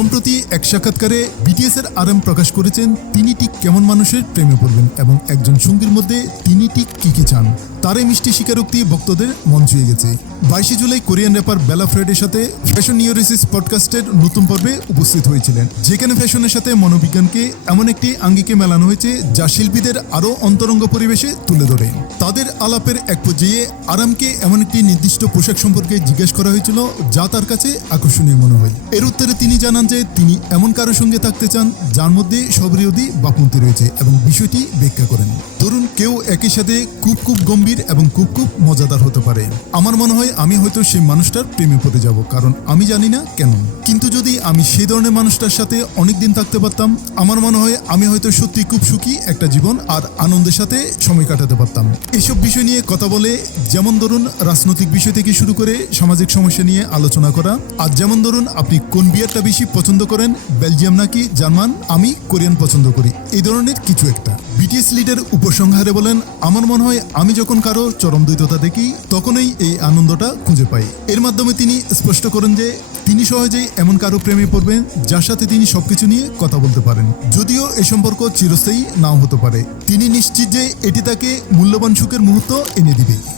সম্প্রতি এক সাক্ষাৎকারে বিটিএস এর আরএম প্রকাশ করেছেন তিনি ঠিক কেমন মানুষের প্রেমে পড়বেন এবং একজন সঙ্গীর মধ্যে তিনি ঠিক কি চান। তার এই মিষ্টি স্বীকারোক্তি ভক্তদের মন ছুঁয়ে গেছে। 22 জুলাই কোরিয়ান র্যাপার বেলা ফ্রেডের সাথে ফ্যাশন নিউরোসিস পডকাস্টের নতুন পর্বে উপস্থিত হয়েছিলেন, যেখানে ফ্যাশনের সাথে মনোবিজ্ঞানকে এমন একটি আঙ্গিকে মেলানো হয়েছে যা শিল্পীদের আরও অন্তরঙ্গ পরিবেশে তুলে ধরে। তাদের আলাপের এক পর্যায়ে আরামকে এমন একটি নির্দিষ্ট পোশাক সম্পর্কে জিজ্ঞেস করা হয়েছিল যা তার কাছে আকর্ষণীয় মনে হয়। এর উত্তরে তিনি জানান যে তিনি এমন কারোর সঙ্গে থাকতে চান যার মধ্যে সবিরোধী বাপমতি রয়েছে এবং বিষয়টি ব্যাখ্যা করেন। ধরুন কেউ একই সাথে খুব গম্ভীর এবং খুব মজাদার হতে পারে। আমার মনে হয় আমি হয়তো সেই মানুষটার প্রেমে পড়ে যাব, কারণ আমি জানি না কেন। কিন্তু যদি আমি সেই ধরনের মানুষটার সাথে অনেকদিন থাকতে পারতাম, আমার মনে হয় আমি হয়তো সত্যি খুব সুখী একটা জীবন আর আনন্দের সাথে সময় কাটাতে পারতাম। এসব বিষয় নিয়ে কথা বলে, যেমন ধরুন রাজনৈতিক বিষয় থেকে শুরু করে সামাজিক সমস্যা নিয়ে আলোচনা করা। আর যেমন ধরুন আপনি কোন বিয়ারটা বেশি পছন্দ করেন, বেলজিয়াম নাকি জার্মান, আমি কোরিয়ান পছন্দ করি, এই ধরনের কিছু একটা। বিটিএস লিডার উপসংহারে বলেন, আমার মনে হয় আমি যখন কারো চরম দ্বৈততা দেখি তখনই এই আনন্দটা খুঁজে পাই। এর মাধ্যমে তিনি স্পষ্ট করেন যে তিনি সহজেই এমন কারো প্রেমে পড়বেন যার সাথে তিনি সবকিছু নিয়ে কথা বলতে পারেন, যদিও এ সম্পর্ক চিরস্থায়ী নাও হতে পারে। তিনি নিশ্চিত যে এটি তাকে মূল্যবান সুখের মুহূর্ত এনে দিবে।